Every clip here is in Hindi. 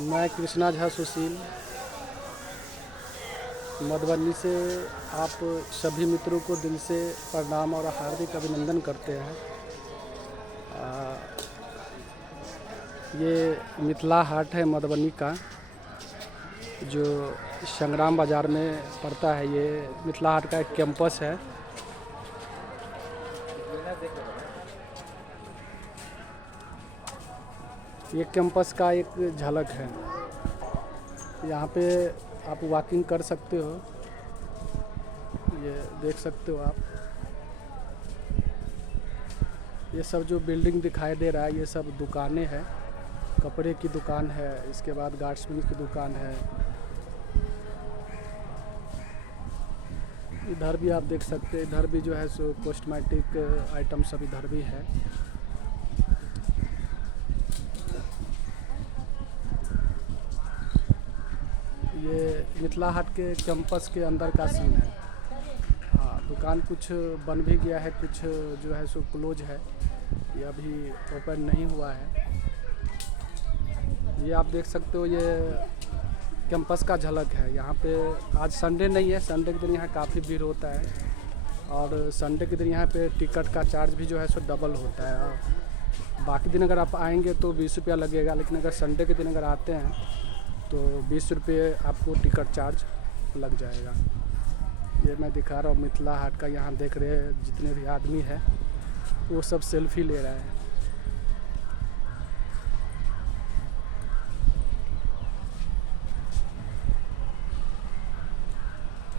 मैं कृष्णा झा सुशील मधुबनी से आप सभी मित्रों को दिल से प्रणाम और हार्दिक अभिनंदन करते हैं। ये मिथिला हाट है मधुबनी का, जो संग्राम बाज़ार में पड़ता है। ये मिथिला हाट का एक कैंपस है। ये कैंपस का एक झलक है। यहाँ पे आप वॉकिंग कर सकते हो, ये देख सकते हो आप। ये सब जो बिल्डिंग दिखाई दे रहा है ये सब दुकानें हैं। कपड़े की दुकान है, इसके बाद गार्ड्समैन की दुकान है। इधर भी आप देख सकते हैं, इधर भी जो है सो कॉस्मेटिक आइटम सब इधर भी है। ये मिथिला हाट के कैंपस के अंदर का सीन है। हाँ, दुकान कुछ बन भी गया है, कुछ जो है सो क्लोज है, ये अभी ओपन नहीं हुआ है। ये आप देख सकते हो, ये कैंपस का झलक है। यहाँ पे आज संडे नहीं है, संडे के दिन यहाँ काफ़ी भीड़ होता है और संडे के दिन यहाँ पे टिकट का चार्ज भी जो है सो डबल होता है। और बाकी दिन अगर आप आएंगे तो 20 रुपया लगेगा, लेकिन अगर संडे के दिन अगर आते हैं तो 20 रुपये आपको टिकट चार्ज लग जाएगा। ये मैं दिखा रहा हूँ मिथिला हाट का। यहाँ देख रहे हैं जितने भी आदमी हैं वो सब सेल्फी ले रहे हैं।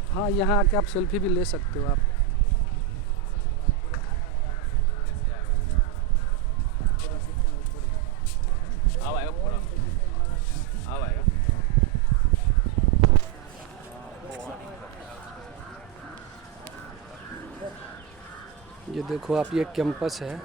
हाँ, यहाँ आके आप सेल्फी भी ले सकते हो आप। ये देखो आप, ये कैंपस है।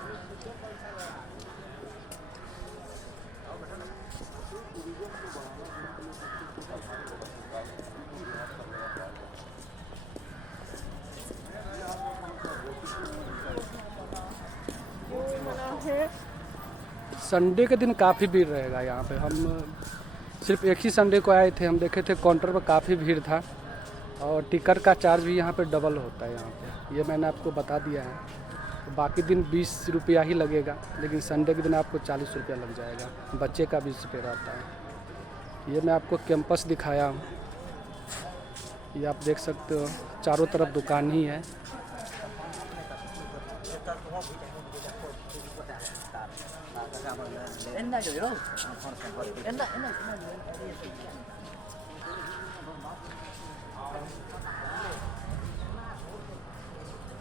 संडे के दिन काफ़ी भीड़ रहेगा यहाँ पे। हम सिर्फ एक ही संडे को आए थे, हम देखे थे काउंटर पर काफ़ी भीड़ था और टिकट का चार्ज भी यहाँ पे डबल होता है यहाँ पे। ये मैंने आपको बता दिया है। बाकी दिन 20 रुपया ही लगेगा, लेकिन संडे के दिन आपको 40 रुपया लग जाएगा। बच्चे का 20 रुपये रहता है। ये मैं आपको कैंपस दिखाया हूँ, ये आप देख सकते हो, चारों तरफ दुकान ही है।